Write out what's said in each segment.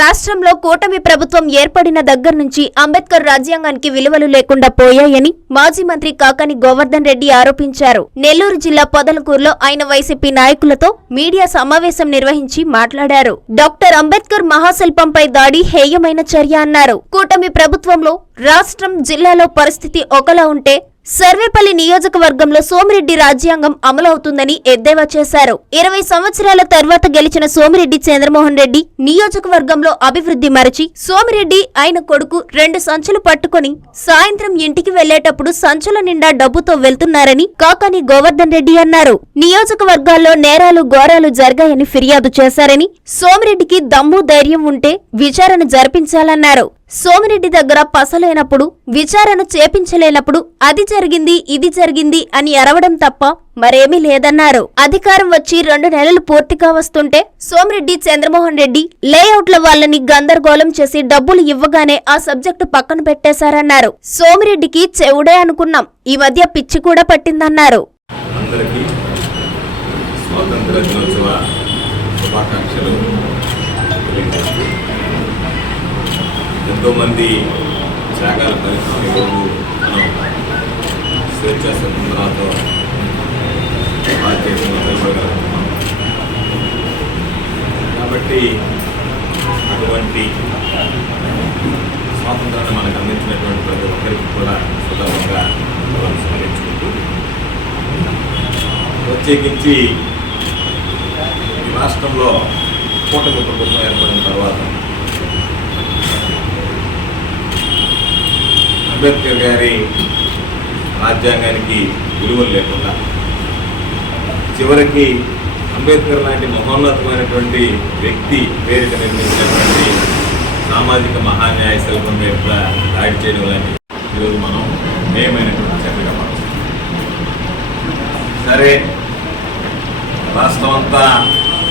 రాష్ట్రంలో కూటమి ప్రభుత్వం ఏర్పడిన దగ్గర నుంచి అంబేద్కర్ రాజ్యాంగానికి విలువలు లేకుండా పోయాయని మాజీ మంత్రి కాకాని గోవర్ధన్ రెడ్డి ఆరోపించారు. నెల్లూరు జిల్లా పొదలకూరులో ఆయన వైసీపీ నాయకులతో మీడియా సమావేశం నిర్వహించి మాట్లాడారు. డాక్టర్ అంబేద్కర్ మహాశిల్పంపై దాడి హేయమైన చర్య అన్నారు. కూటమి ప్రభుత్వంలో రాష్ట్రం జిల్లాలో పరిస్థితి ఒకలా ఉంటే సర్వేపల్లి నియోజకవర్గంలో సోమిరెడ్డి రాజ్యాంగం అమలవుతుందని ఎద్దేవా చేశారు. ఇరవై సంవత్సరాల తర్వాత గెలిచిన సోమిరెడ్డి చంద్రమోహన్ రెడ్డి నియోజకవర్గంలో అభివృద్ధి మరచి సోమిరెడ్డి ఆయన కొడుకు రెండు సంచులు పట్టుకుని సాయంత్రం ఇంటికి వెళ్ళేటప్పుడు సంచుల నిండా డబ్బుతో వెళ్తున్నారని కాకాని గోవర్ధన్ రెడ్డి అన్నారు. నియోజకవర్గాల్లో నేరాలు ఘోరాలు జరిగాయని ఫిర్యాదు చేశారని సోమిరెడ్డికి దమ్ము ధైర్యం ఉంటే విచారణ జరిపించాలన్నారు. సోమిరెడ్డి దగ్గర పసలేనప్పుడు విచారణ చేపించలేనప్పుడు అది జరిగింది ఇది జరిగింది అని అరవడం తప్ప మరేమీ లేదన్నారు. అధికారం వచ్చి రెండు నెలలు పూర్తిగా వస్తుంటే సోమిరెడ్డి చంద్రమోహన్ రెడ్డి లేఅవుట్ల వాళ్ళని గందరగోళం చేసి డబ్బులు ఇవ్వగానే ఆ సబ్జెక్టు పక్కన పెట్టేశారన్నారు. సోమిరెడ్డికి చెవుడే అనుకున్నాం. ఈ మధ్య పిచ్చి కూడా పట్టిందన్నారు. స్వాతంత్ర దినోత్సవ శుభాకాంక్షలు తెలియజేస్తూ ఎంతోమంది త్యాగాల ఫలితం ఈరోజు మనం స్వేచ్ఛ స్వతంత్రాలతో భారతదేశంలో కాబట్టి అటువంటి స్వాతంత్రాన్ని మనకు అందించినటువంటి ప్రతి ఒక్కరికి కూడా సులభంగా మనం స్మరించుకుంటూ ప్రత్యేకించి రాష్ట్రంలో కూటమి ప్రభుత్వం ఏర్పడిన తర్వాత అంబేద్కర్ గారి రాజ్యాంగానికి విలువలు లేకుండా చివరికి అంబేద్కర్ లాంటి మహోన్నతమైనటువంటి వ్యక్తి పేరిట నిర్మించినటువంటి సామాజిక మహాన్యాయ శిల్పం మీద దాడి చేయడం లాంటి ఈరోజు మనం మేమైనటువంటి చర్యగా మనం సరే రాష్ట్రం అంతా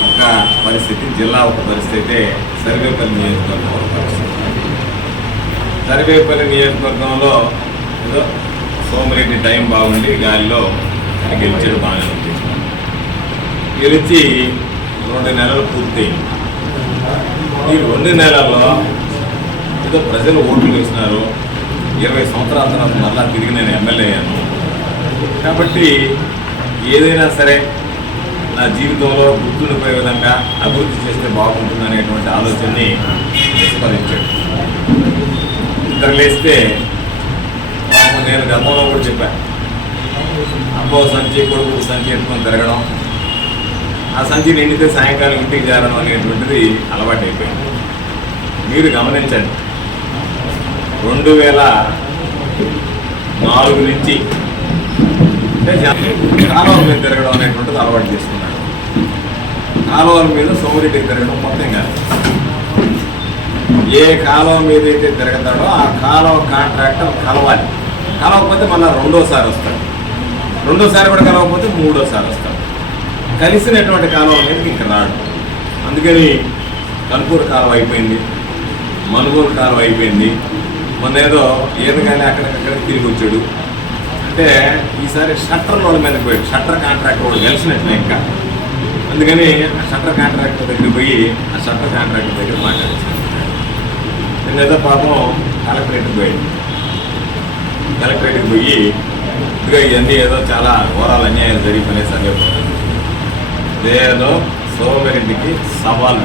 ఒక పరిస్థితి జిల్లా ఒక పరిస్థితి అయితే సర్వేపల్లి నియోజకవర్గం ఒక పరిస్థితి. సర్వేపల్లి నియోజకవర్గంలో ఏదో సోమిరెడ్డి టైం బాగుండి గాలిలో ఆయన గెలిచాడు బాగానే ఉంది. గెలిచి రెండు నెలలు పూర్తయింది ఈ రెండు నెలల్లో ఏదో ప్రజలు ఓట్లు వేసినారు. ఇరవై సంవత్సరాల తర్వాత మళ్ళా తిరిగి నేను ఎమ్మెల్యే అయ్యాను. కాబట్టి ఏదైనా సరే నా జీవితంలో గుర్తుండిపోయే విధంగా అభివృద్ధి చేస్తే బాగుంటుంది అనేటువంటి ఆలోచనని విస్మరించాడు నిద్రలేస్తే నేను గతంలో కూడా చెప్పాను అబ్బో సంచి కొడుకు సంచి ఎత్తుకొని తిరగడం. ఆ సంచి నిండితే సాయంకాలం ఇంటికి చేరడం అనేటువంటిది అలవాటు అయిపోయింది. మీరు గమనించండి. రెండు వేల నాలుగు నుంచి అంటే కాలువల మీద తిరగడం అనేటువంటిది అలవాటు చేసుకున్నాడు కాలువల మీద సోమిరెడ్డికి తిరగడం మొత్తం కాదు. ఏ కాలం మీద అయితే తిరగతాడో ఆ కాలం కాంట్రాక్టర్ కలవాలి. కలవకపోతే మళ్ళీ రెండోసారి వస్తాడు రెండోసారి కూడా కలవకపోతే మూడోసారి వస్తాడు కలిసినటువంటి కాలం అనేది ఇంక రాడు అందుకని కనుపూరు కాలువ అయిపోయింది మనుగోలు కాలువ అయిపోయింది. మొన్న ఏదో ఏదగానే అక్కడికక్కడ తిరిగి వచ్చాడు. అంటే ఈసారి షట్టర్ రోడ్ల మీదకి పోయాడు. షట్టర్ కాంట్రాక్టర్ వాడు కలిసినట్లే ఇంకా. అందుకని ఆ షట్టర్ కాంట్రాక్టర్ దగ్గరికి పోయి ఆ షట్టర్ కాంట్రాక్టర్ దగ్గర మాట్లాడేసాడు నేను పాపం కలెక్టరేట్కి పోయింది. కలెక్టరేట్కి పోయి ఇదిగా ఇవన్నీ ఏదో చాలా ఘోరాలు అన్యాయాలు జరిగిపోయినాయి సార్ ఏదో సోమరెడ్డికి సవాల్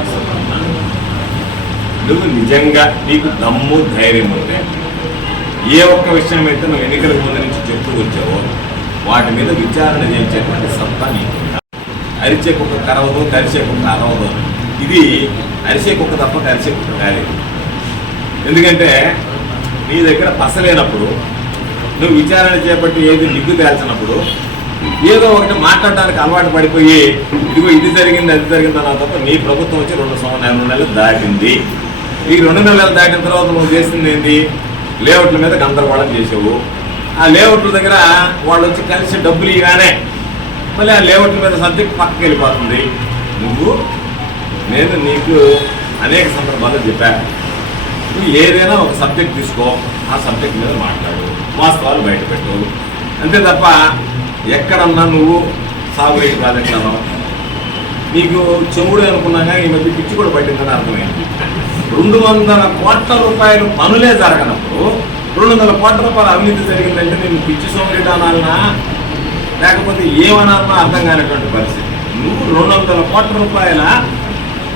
నువ్వు నిజంగా నీకు దమ్ము ధైర్యం ఉంటే ఏ ఒక్క విషయం అయితే నువ్వు ఎన్నికలకు ముందు నుంచి చెప్తూ వచ్చావో వాటి మీద విచారణ చేసేటువంటి సత్తా నీకు అరిచే కుక్క కరవదు కరిచే కుక్క అరవదు ఇది అరిసే కుక్క తప్ప కరిచే కుక్క కాలేదు ఎందుకంటే నీ దగ్గర పసలేనప్పుడు నువ్వు విచారణ చేపట్టి ఏది నిగ్గు తేల్చినప్పుడు ఏదో ఒకటి మాట్లాడడానికి అలవాటు పడిపోయి ఇదిగో ఇది జరిగింది అది జరిగింది అన్న తప్ప నీ ప్రభుత్వం వచ్చి రెండు సంవత్సరాలు రెండు నెలలు దాటింది. ఈ రెండు నెలలు దాటిన తర్వాత నువ్వు చేసింది ఏంటి లేఅవుట్ల మీద గందరగోళం చేసావు. ఆ లేఅవుట్ల దగ్గర వాళ్ళు వచ్చి కలిసి డబ్బులు ఇవ్వగానే మళ్ళీ ఆ లేఅవుట్ల మీద సబ్జెక్ట్ పక్కకి వెళ్ళిపోతుంది. నువ్వు నేను నీకు అనేక సందర్భాల్లో చెప్పాను నువ్వు ఏదైనా ఒక సబ్జెక్ట్ తీసుకో ఆ సబ్జెక్ట్ మీద మాట్లాడు. వాస్తవాలు బయట పెట్టు. అంతే తప్ప ఎక్కడన్నా నువ్వు సాగునీటి ప్రాజెక్టులను నీకు చెవుడు అనుకున్నా కానీ ఈ మధ్య పిచ్చి కూడా పట్టిందని అర్థమైంది. రెండు వందల కోట్ల రూపాయలు పనులే జరగనప్పుడు రెండు వందల కోట్ల రూపాయల అవినీతి జరిగిందంటే నేను పిచ్చి సోమరెడ్డి అనాలనా? లేకపోతే ఏమనాలన్నా అర్థం కానటువంటి పరిస్థితి. నువ్వు రెండు వందల కోట్ల రూపాయల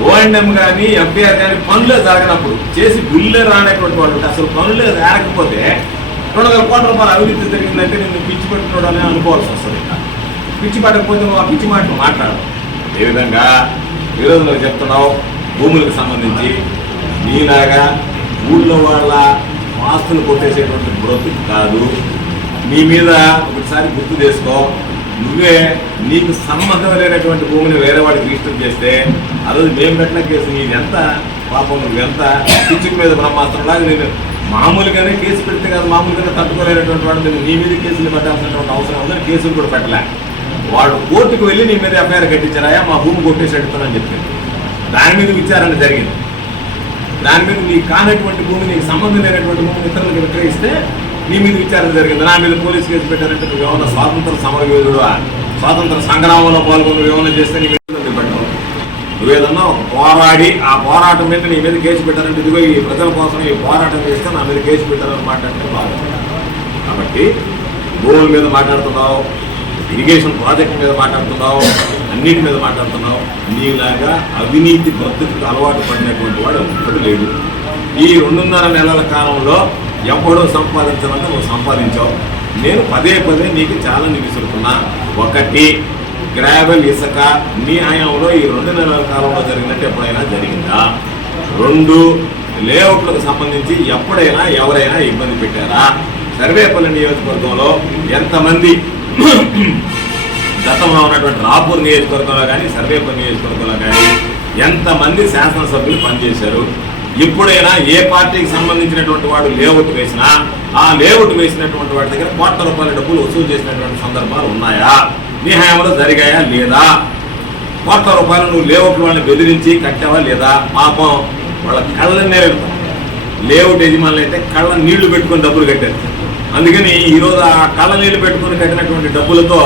ఓఎండ్ఎం కానీ ఎఫ్ఐఆర్ కానీ పనులే జరగనప్పుడు చేసి బిల్లు రానటువంటి వాళ్ళు ఉంటే అసలు పనులే రాకపోతే రెండు వేల కోట్ల రూపాయలు అవినీతి జరిగిందంటే నేను పిచ్చి పెట్టుకోవడాన్ని అనుకోవాల్సి వస్తుంది. ఇంకా పిచ్చి పట్టకపోతే ఆ పిచ్చి మాటలు మాట్లాడు ఏ విధంగా ఈరోజు నువ్వు చెప్తున్నావు? భూములకు సంబంధించి నీలాగా ఊళ్ళో వాళ్ళ ఆస్తులు కొట్టేసేటువంటి బ్రతుకు కాదు. నీ మీద ఒకసారి గుర్తు చేసుకో. నువ్వే నీకు సంబంధం లేనటువంటి భూమిని వేరే వాడికి రిజిస్టర్ చేస్తే ఆ రోజు మేము పెట్టిన కేసు నీది ఎంత పాపం నువ్వెంత? పిచ్చికి మీద బ్రహ్మాస్త్రంలాగా నేను మామూలుగానే కేసు పెడితే కాదు మామూలుగానే తట్టుకోలేనటువంటి వాడు నేను నీ మీద కేసులు పెట్టాల్సినటువంటి అవసరం ఉందని కేసులు కూడా పెట్టలే. వాడు కోర్టుకు వెళ్ళి నీ మీద ఎఫ్ఐఆర్ కట్టించారాయా మా భూమి కొట్టేసి అడుగుతానని చెప్పింది. దాని మీద విచారణ జరిగింది. దాని మీద నీ కానటువంటి భూమి నీకు సంబంధం లేనటువంటి భూమిని ఇతరులకు విక్రయిస్తే నీ మీద విచారణ జరిగింది నా మీద పోలీస్ కేసు పెట్టారంటే నువ్వు ఏమన్నా స్వాతంత్ర సమరయోధుడు? స్వాతంత్ర సంగ్రామంలో పాల్గొని నువ్వు ఏమైనా చేస్తే నీ మీద ఎందుకు పెట్టవు? నువ్వేదన్నా పోరాడి ఆ పోరాటం మీద నీ మీద కేసు పెట్టారంటే ఇదిగో ఈ ప్రజల కోసం ఈ పోరాటం చేస్తే నా మీద కేసు పెట్టారని మాట్లాడితే బాగుంటుంది కాబట్టి భూముల మీద మాట్లాడుతున్నావు ఇరిగేషన్ ప్రాజెక్ట్ మీద మాట్లాడుతున్నావు అన్నిటి మీద మాట్లాడుతున్నావు. నీలాగా అవినీతి పద్ధతికి అలవాటు పడినటువంటి వాడు ఒక్కడు లేడు. ఈ రెండున్నర నెలల కాలంలో ఎవడో సంపాదించాలంటే నువ్వు సంపాదించావు. నేను పదే పదే నీకు చాలా నిలుస్తున్నా ఒకటి గ్రావెల్ ఇసుక నీ ఆయంలో ఈ రెండు నెలల కాలంలో జరిగినట్టు ఎప్పుడైనా జరిగిందా? రెండు లేఅవుట్లకు సంబంధించి ఎప్పుడైనా ఎవరైనా ఇబ్బంది పెట్టారా? సర్వేపల్లి నియోజకవర్గంలో ఎంతమంది గతంలో ఉన్నటువంటి రాపూర్ నియోజకవర్గంలో కానీ సర్వేపల్లి నియోజకవర్గంలో కానీ ఎంతమంది శాసనసభ్యులు పనిచేశారు? ఎప్పుడైనా ఏ పార్టీకి సంబంధించినటువంటి వాడు లేఅవుట్ వేసినా ఆ లేఅవుట్ వేసినటువంటి వాడి దగ్గర కోట్ల రూపాయల డబ్బులు వసూలు చేసినటువంటి సందర్భాలు ఉన్నాయా? నీ హయాంలో జరిగాయా లేదా? కోట్ల రూపాయలు నువ్వు లేఅవుట్ వాళ్ళని బెదిరించి కట్టావా లేదా? పాపం వాళ్ళ కళ్ళ నేరు లేఅవుట్ యజమానులు అయితే కళ్ళ నీళ్ళు పెట్టుకుని డబ్బులు కట్టారు. అందుకని ఈరోజు ఆ కళ్ళ నీళ్ళు పెట్టుకొని కట్టినటువంటి డబ్బులతో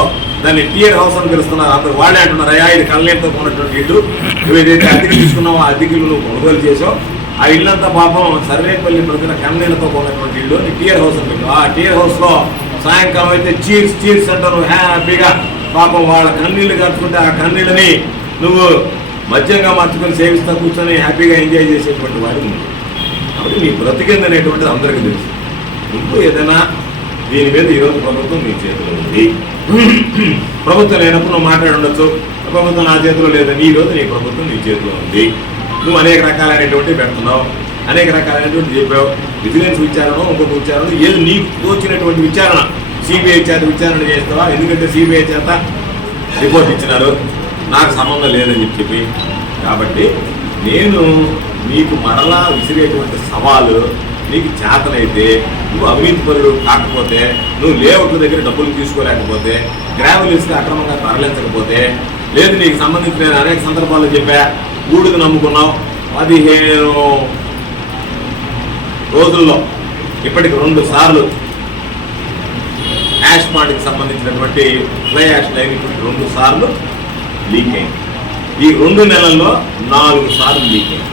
దాన్ని టీయర్ హౌస్ అని పిలుస్తున్నారు. అందరు వాళ్ళే అంటున్నారు అయ్యా ఇది కళ్ళ నీళ్ళతో కొన్నటువంటి ఇల్లు. నువ్వు ఏదైతే అద్దెకి తీసుకున్నావో ఆ అద్దెకి నువ్వు కొనుగోలు చేసావు. ఆ ఇల్లంతా పాపం సర్వేపల్లి ప్రజల కన్నీళ్ళతో కొన్నటువంటి ఇల్లు టీయర్ హౌస్ అని ఆ టీయర్ హౌస్లో సాయంకాలం అయితే చీర్స్ చీర్స్ అంటారు. హ్యాపీగా పాపం వాళ్ళ కన్నీళ్ళు కలుపుకుంటే ఆ కన్నీళ్ళని నువ్వు మద్యంగా మార్చుకొని సేవిస్తా కూర్చొని హ్యాపీగా ఎంజాయ్ చేసేటువంటి వాడు నువ్వు. కాబట్టి నీ బ్రతికింది అనేటువంటిది అందరికీ తెలుసు. నువ్వు ఏదైనా దీని మీద ఈరోజు ప్రభుత్వం నీ చేతిలో ఉంది. ప్రభుత్వం లేనప్పుడు నువ్వు మాట్లాడుండొచ్చు. ప్రభుత్వం నా చేతిలో లేదని ఈరోజు నీ ప్రభుత్వం నీ చేతిలో ఉంది. నువ్వు అనేక రకాలైనటువంటి పెడుతున్నావు అనేక రకాలైనటువంటి చెప్పావు. విజిలెన్స్ విచారణ ఇంకొక విచారణ ఏది నీకు తోచినటువంటి విచారణ? సిబిఐ చేత విచారణ చేస్తావా? ఎందుకంటే సిబిఐ చేత రిపోర్ట్ ఇచ్చినారు. నాకు సంబంధం లేదని చెప్పి కాబట్టి నేను నీకు మరలా విసిరేటువంటి సవాలు నీకు చేతనైతే నువ్వు అవినీతి పరుడు కాకపోతే నువ్వు లేఅవుట్ల దగ్గర డబ్బులు తీసుకోలేకపోతే గ్రావెల్ ఇసుక అక్రమంగా తరలించకపోతే లేదు నీకు సంబంధించిన అనేక సందర్భాల్లో చెప్పా గూడుకు నమ్ముకున్నాం. పదిహేను రోజుల్లో ఇప్పటికి రెండు సార్లు యాష్ పాండ్కి సంబంధించినటువంటి ఫ్లై యాష్ లైన్ ఇప్పటికి రెండు సార్లు లీక్ అయింది. ఈ రెండు నెలల్లో నాలుగు సార్లు లీక్ అయింది.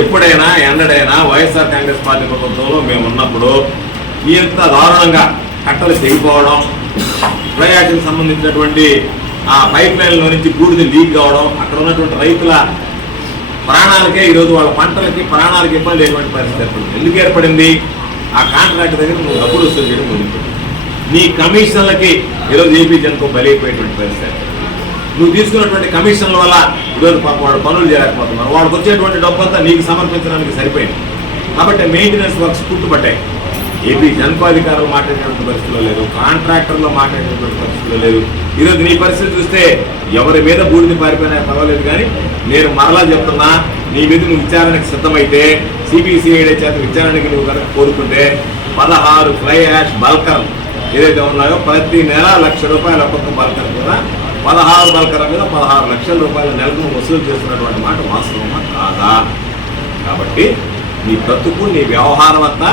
ఎప్పుడైనా ఎన్నడైనా వైఎస్ఆర్ కాంగ్రెస్ పార్టీ ప్రభుత్వంలో మేము ఉన్నప్పుడు ఇంత దారుణంగా కట్టలు తెగిపోవడం ఫ్లై యాష్కి సంబంధించినటువంటి ఆ పైప్ లైన్లో నుంచి బూడిద లీక్ కావడం అక్కడ ఉన్నటువంటి రైతుల ప్రాణాలకే ఈరోజు వాళ్ళ పంటలకి ప్రాణాలకి ఇబ్బంది లేనటువంటి పరిస్థితి ఏర్పడింది. ఎందుకు ఏర్పడింది? ఆ కాంట్రాక్ట్ దగ్గర నువ్వు డబ్బులు వసూలు చేయడం మొదలుపెట్టింది నీ కమిషన్లకి ఈరోజు ఏపీ జనకు బలైపోయేటువంటి పరిస్థితి నువ్వు తీసుకున్నటువంటి కమిషన్ల వల్ల ఈరోజు పాపం వాడు పనులు చేయలేకపోతున్నారు. వాడికి వచ్చేటువంటి డబ్బు అంతా నీకు సమర్పించడానికి సరిపోయింది. కాబట్టి మెయింటెనెన్స్ వర్క్స్ పుట్టుపట్టాయి ఏపీ జనపాధికారులు మాట్లాడేటువంటి పరిస్థితిలో లేదు కాంట్రాక్టర్లో మాట్లాడేటువంటి పరిస్థితిలో లేదు. ఈరోజు నీ పరిస్థితి చూస్తే ఎవరి మీద బూడిద పారిపోయినా పర్వాలేదు కానీ నేను మరలా చెప్తున్నా నీ మీద నువ్వు విచారణకు సిద్ధమైతే సిబిసిఐడి చేత విచారణకి నువ్వు కనుక కోరుకుంటే పదహారు ఫ్లై యాష్ బల్కర్ ఏదైతే ఉన్నాయో ప్రతి నెల లక్ష రూపాయల ఒక్కొక్క బల్కర్ మీద పదహారు బల్కర్ మీద పదహారు లక్షల రూపాయల నెలకు వసూలు చేస్తున్నటువంటి మాట వాస్తవమా కాదా? కాబట్టి నీ బ్రతుకు నీ వ్యవహారం అంతా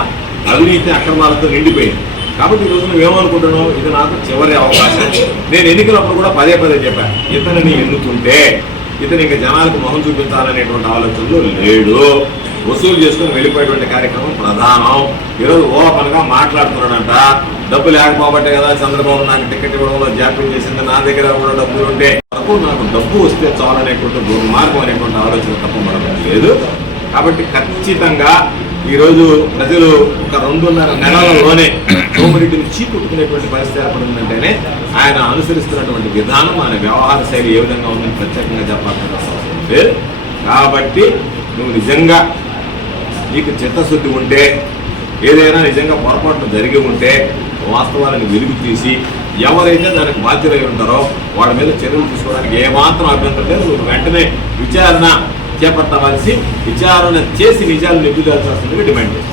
అవినీతి అక్రమాలతో నిండిపోయింది. కాబట్టి ఈరోజు నువ్వు ఏమనుకుంటున్నావు ఇది నాకు చివరి అవకాశం. నేను ఎన్నికలప్పుడు కూడా పదే పదే చెప్పాను ఇతనిని ఎన్నుకుంటే ఇతను ఇంకా జనాలకు మొహం చూపించాలనేటువంటి ఆలోచనలు లేడు. వసూలు చేసుకుని వెళ్ళిపోయేటువంటి కార్యక్రమం ప్రధానం. ఈరోజు ఓపెన్గా మాట్లాడుతున్నాడంట డబ్బు లేకపోబట్టే కదా చంద్రబాబు నాకు టికెట్ ఇవ్వడంలో జాప్యం చేసింది నా దగ్గర కూడా డబ్బులు ఉంటే. వరకు నాకు డబ్బు వస్తే చాలనేటువంటి దుర్మార్గం అనేటువంటి ఆలోచన తప్ప మరొకటి లేదు. కాబట్టి ఖచ్చితంగా ఈరోజు ప్రజలు ఒక రెండున్నర నెలలలోనే సోమిరెడ్డిని చీపుట్టుకునేటువంటి పరిస్థితి ఏర్పడిందంటేనే ఆయన అనుసరిస్తున్నటువంటి విధానం ఆయన వ్యవహార శైలి ఏ విధంగా ఉందని ప్రత్యేకంగా చెప్పాల్సిన అవసరం కాబట్టి నువ్వు నిజంగా నీకు చిత్తశుద్ధి ఉంటే ఏదైనా నిజంగా పొరపాట్లు జరిగి ఉంటే వాస్తవాలను వెలుగు తీసి ఎవరైతే దానికి బాధ్యులై ఉంటారో వాళ్ళ మీద చర్యలు తీసుకోవడానికి ఏమాత్రం అభ్యంతరం లేదు. నువ్వు వెంటనే విచారణ చేపట్టవలసి విచారణ చేసి నిజాలు నిగ్గుదాల్సాల్సిందిగా డిమాండ్ చేస్తాను